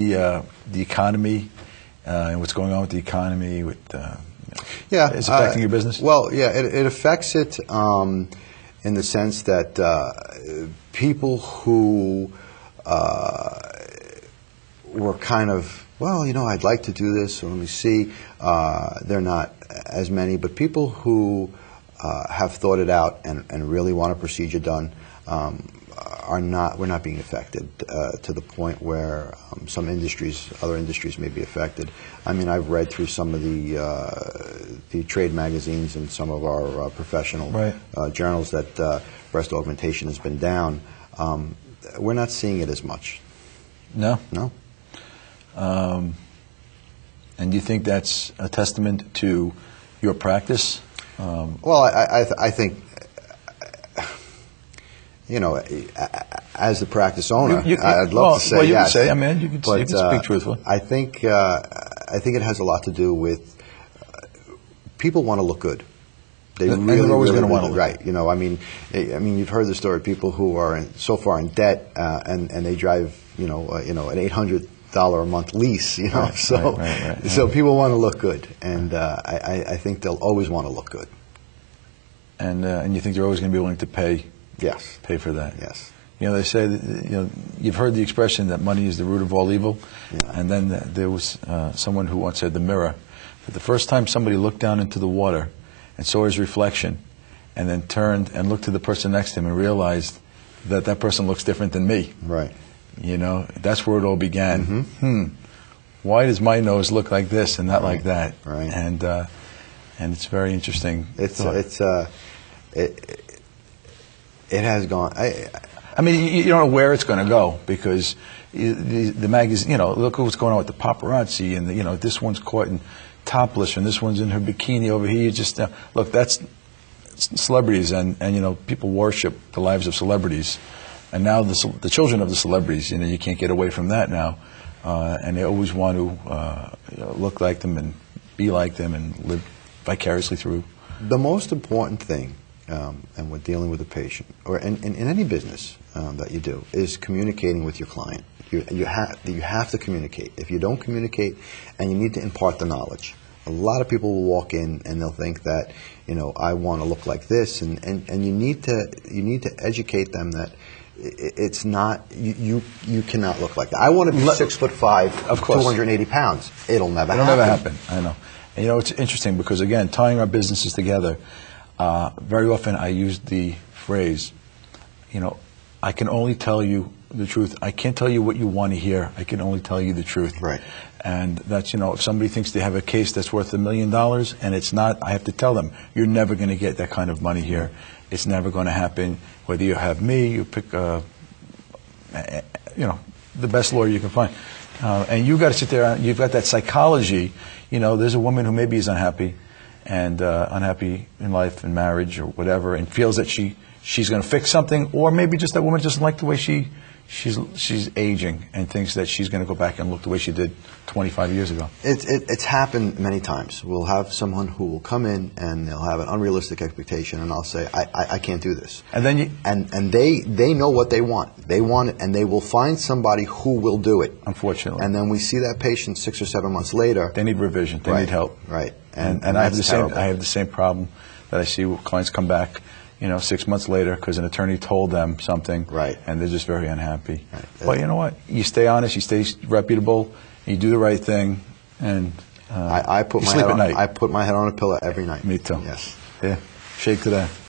the economy and what's going on with the economy? Yeah, is it affecting your business? Well, yeah, it affects it in the sense that people who were kind of, well, you know, I'd like to do this, so let me see. They're not as many, but people who have thought it out and really want a procedure done we're not being affected to the point where some industries, other industries may be affected. I mean, I've read through some of the trade magazines and some of our professional journals that breast augmentation has been down. We're not seeing it as much. No? No. And do you think that's a testament to your practice? Well, I think, you know, as the practice owner, I'd love to say you yes. Can say, I mean, you can speak truthfully. I think it has a lot to do with people want to look good. They and they're always going to want to look right. You know, I mean, you've heard the story of people who are so far in debt and they drive, an $800 a month lease. You know, right, so people want to look good, and I think they'll always want to look good. And you think they're always going to be willing to pay? Yes. Pay for that. Yes. You know, they say that, you've heard the expression that money is the root of all evil. Yeah. And then there was someone who once said the mirror. That the first time somebody looked down into the water and saw his reflection and then turned and looked to the person next to him and realized that that person looks different than me. Right. You know, that's where it all began. Mm-hmm. Why does my nose look like this and not like that? Right. And it's very interesting. It has gone. I mean, you don't know where it's going to go because the magazine. Look at what's going on with the paparazzi, and this one's caught in topless, and this one's in her bikini over here. You just look. That's celebrities, and people worship the lives of celebrities, and now the children of the celebrities. You can't get away from that now, and they always want to look like them and be like them and live vicariously through. The most important thing. And we're dealing with a patient, or in any business that you do, is communicating with your client. You have to communicate. If you don't communicate, and you need to impart the knowledge. A lot of people will walk in and they'll think that, I want to look like this, and you need to educate them that it's not, you cannot look like that. I want to be 6'5", of course, 280 pounds. It'll never happen. It'll never happen. I know. And it's interesting because again, tying our businesses together. Very often I use the phrase, I can only tell you the truth. I can't tell you what you want to hear. I can only tell you the truth. Right. And that's, if somebody thinks they have a case that's worth $1 million and it's not, I have to tell them, you're never going to get that kind of money here. It's never going to happen. Whether you have me, you pick, the best lawyer you can find. And you've got to sit there, you've got that psychology. There's a woman who maybe is unhappy. And unhappy in life and marriage or whatever, and feels that she's going to fix something, or maybe just that woman doesn't like the way she's aging and thinks that she's going to go back and look the way she did 25 years ago. It's happened many times. We'll have someone who will come in and they'll have an unrealistic expectation, and I'll say, I can't do this. And then and they know what they want. They want it, and they will find somebody who will do it. Unfortunately. And then we see that patient 6 or 7 months later. They need revision. They need help. Right. And I have the same problem that I see when clients come back, 6 months later because an attorney told them something, right, and they're just very unhappy. Right. But you know what? You stay honest, you stay reputable, you do the right thing, and I put you my sleep head at night. I put my head on a pillow every night. Me too. Yes. Yeah. Shake to that.